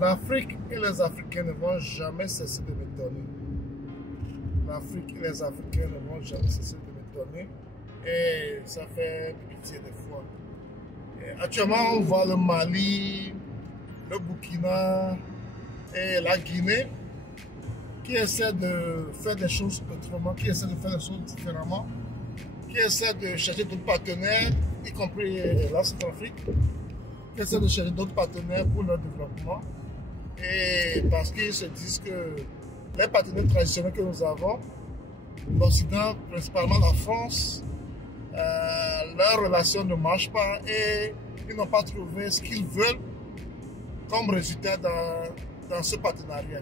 L'Afrique et les Africains ne vont jamais cesser de m'étonner. L'Afrique et les Africains ne vont jamais cesser de m'étonner. Et ça fait pitié des fois. Et actuellement, on voit le Mali, le Burkina et la Guinée qui essaient de faire des choses autrement, qui essaient de faire des choses différemment, qui essaient de chercher d'autres partenaires, y compris la Centrafrique, qui essaient de chercher d'autres partenaires pour leur développement. Et parce qu'ils se disent que les partenaires traditionnels que nous avons, l'Occident, principalement la France, leurs relations ne marchent pas et ils n'ont pas trouvé ce qu'ils veulent comme résultat dans ce partenariat.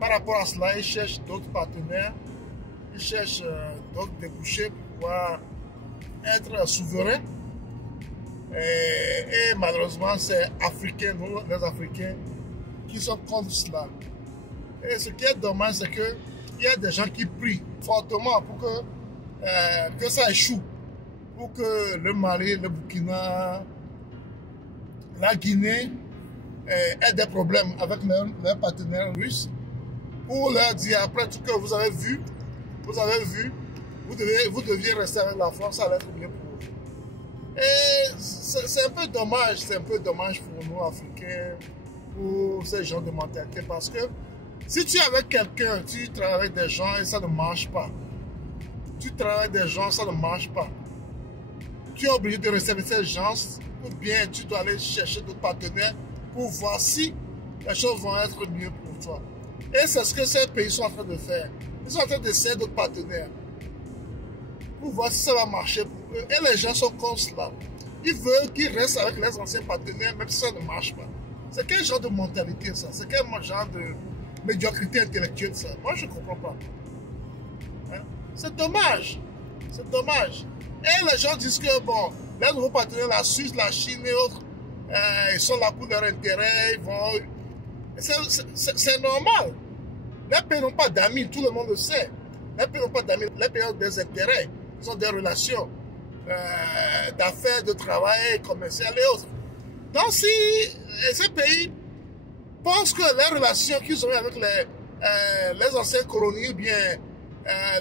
Par rapport à cela, ils cherchent d'autres partenaires, ils cherchent d'autres débouchés pour pouvoir être souverains. Et malheureusement, c'est Africains, nous, les Africains, qui sont contre cela. Et ce qui est dommage, c'est qu'il y a des gens qui prient fortement pour que ça échoue. Pour que le Mali, le Burkina, la Guinée aient des problèmes avec leurs partenaires russes. Pour leur dire, après tout que vous avez vu, vous deviez rester avec la France, ça va être mieux pour vous. Et c'est un peu dommage pour nous, Africains, pour ces gens de mentalité, parce que si tu es avec quelqu'un, tu travailles avec des gens et ça ne marche pas. Tu travailles avec des gens, ça ne marche pas. Tu es obligé de rester avec ces gens, ou bien tu dois aller chercher d'autres partenaires pour voir si les choses vont être mieux pour toi. Et c'est ce que ces pays sont en train de faire. Ils sont en train d'essayer d'autres partenaires pour voir si ça va marcher pour eux. Et les gens sont contre cela. Ils veulent qu'ils restent avec les anciens partenaires, même si ça ne marche pas. C'est quel genre de mentalité ça? C'est quel genre de médiocrité intellectuelle ça? Moi je ne comprends pas. Hein? C'est dommage. C'est dommage. Et les gens disent que bon, les nouveaux partenaires, la Suisse, la Chine et autres, ils sont là pour leur intérêt, ils vont... C'est normal. Les pays n'ont pas d'amis, tout le monde le sait. Les pays n'ont pas d'amis, les pays ont des intérêts, ils ont des relations d'affaires, de travail, commerciales et autres. Donc si ces pays pensent que les relations qu'ils ont avec les anciennes colonies, ou bien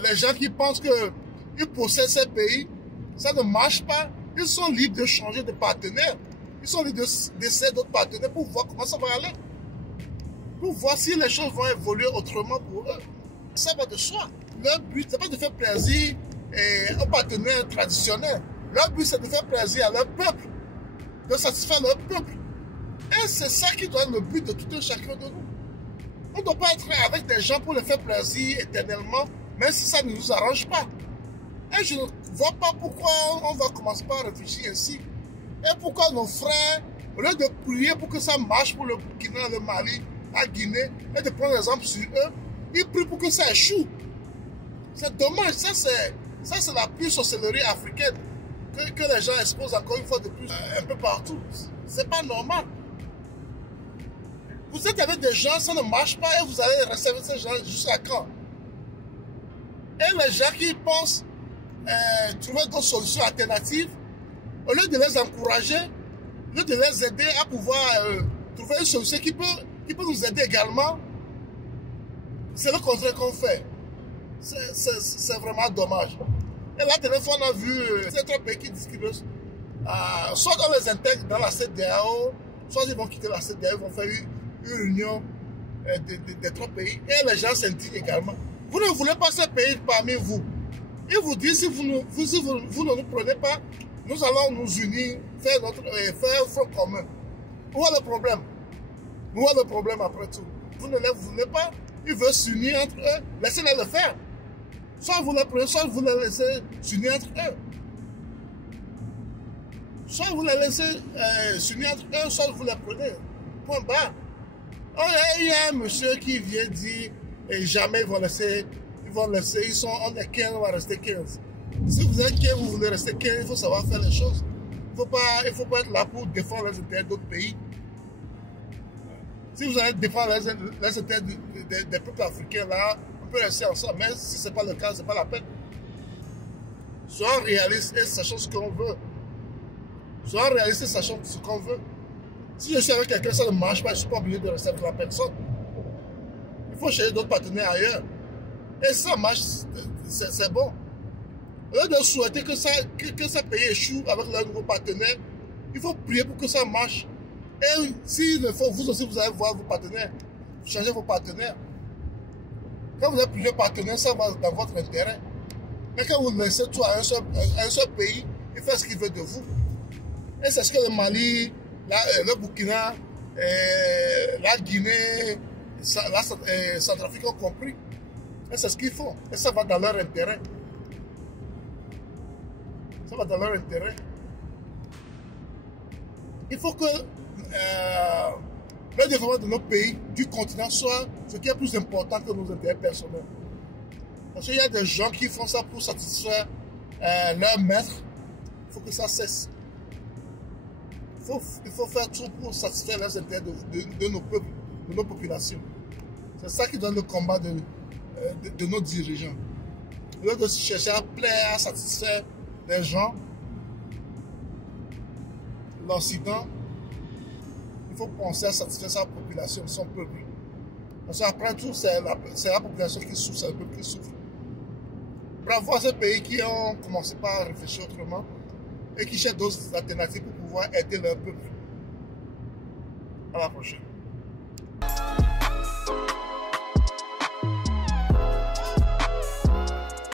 les gens qui pensent qu'ils possèdent ces pays, ça ne marche pas, ils sont libres de changer de partenaire. Ils sont libres d'essayer d'autres partenaires pour voir comment ça va aller. Pour voir si les choses vont évoluer autrement pour eux. Ça va de soi. Leur but, c'est pas de faire plaisir aux partenaires traditionnels. Leur but, c'est de faire plaisir à leur peuple. De satisfaire leur peuple. Et c'est ça qui doit être le but de tout un chacun de nous. On ne doit pas être avec des gens pour les faire plaisir éternellement, même si ça ne nous arrange pas. Et je ne vois pas pourquoi on va commencer par réfléchir ainsi. Et pourquoi nos frères, au lieu de prier pour que ça marche pour le Burkina, le Mali, la Guinée, et de prendre exemple sur eux, ils prient pour que ça échoue. C'est dommage, ça c'est la pure sorcellerie africaine que les gens exposent encore une fois de plus un peu partout. C'est pas normal. Vous êtes avec des gens, ça ne marche pas et vous allez rester avec ces gens jusqu'à quand? Et les gens qui pensent trouver d'autres solutions alternatives, au lieu de les encourager, au lieu de les aider à pouvoir trouver une solution qui peut nous aider également, c'est le contraire qu'on fait. C'est vraiment dommage. Et là, téléphone, on a vu ces trois pays qui disent soit on les intègre dans la CEDEAO, soit ils vont quitter la CEDEAO, ils vont faire une union des trois pays. Et les gens s'indignent également. Vous ne voulez pas ces pays parmi vous. Ils vous disent, si vous ne nous prenez pas, nous allons nous unir, faire un front commun. Où est le problème? Où est le problème après tout? Vous ne les voulez pas, ils veulent s'unir entre eux, laissez-les le faire. Soit vous les prenez, soit vous les laissez s'unir entre eux. Soit vous les laissez s'unir entre eux, soit vous les prenez. Point barre. Il y a un monsieur qui vient dire, et jamais ils vont laisser, on est 15, on va rester 15. Si vous êtes 15, vous voulez rester 15, il faut savoir faire les choses. Il ne faut pas être là pour défendre les intérêts d'autres pays. Si vous allez défendre les intérêts des peuples africains, là, on peut rester ensemble. Mais si ce n'est pas le cas, ce n'est pas la peine. Soyons réalistes et sachons ce qu'on veut. Soyons réalistes et sachons ce qu'on veut. Si je suis avec quelqu'un, ça ne marche pas, je ne suis pas obligé de rester avec la personne. Il faut chercher d'autres partenaires ailleurs. Et ça marche, c'est bon. Au lieu de souhaiter que ça pays échoue avec leur nouveau partenaire, il faut prier pour que ça marche. Et s'il le faut, vous aussi, vous allez voir vos partenaires. Changez vos partenaires. Quand vous avez plusieurs partenaires, ça va dans votre intérêt. Mais quand vous laissez tout à un seul pays, il fait ce qu'il veut de vous. Et c'est ce que le Mali, le Burkina, la Guinée, la Centrafrique ont compris. Et c'est ce qu'ils font. Et ça va dans leur intérêt. Ça va dans leur intérêt. Il faut que le développement de notre pays, du continent, soit ce qui est plus important que nos intérêts personnels. Parce qu'il y a des gens qui font ça pour satisfaire leur maître. Il faut que ça cesse. Il faut faire tout pour satisfaire les intérêts de nos peuples, de nos populations. C'est ça qui donne le combat de nos dirigeants. Au lieu de chercher à plaire, à satisfaire les gens, l'Occident, il faut penser à satisfaire sa population, son peuple. Parce qu'après tout, c'est la population qui souffre, c'est le peuple qui souffre. Bravo à ces pays qui ont commencé par réfléchir autrement et qui cherchent d'autres alternatives pour pouvoir aider leur peuple. À la prochaine.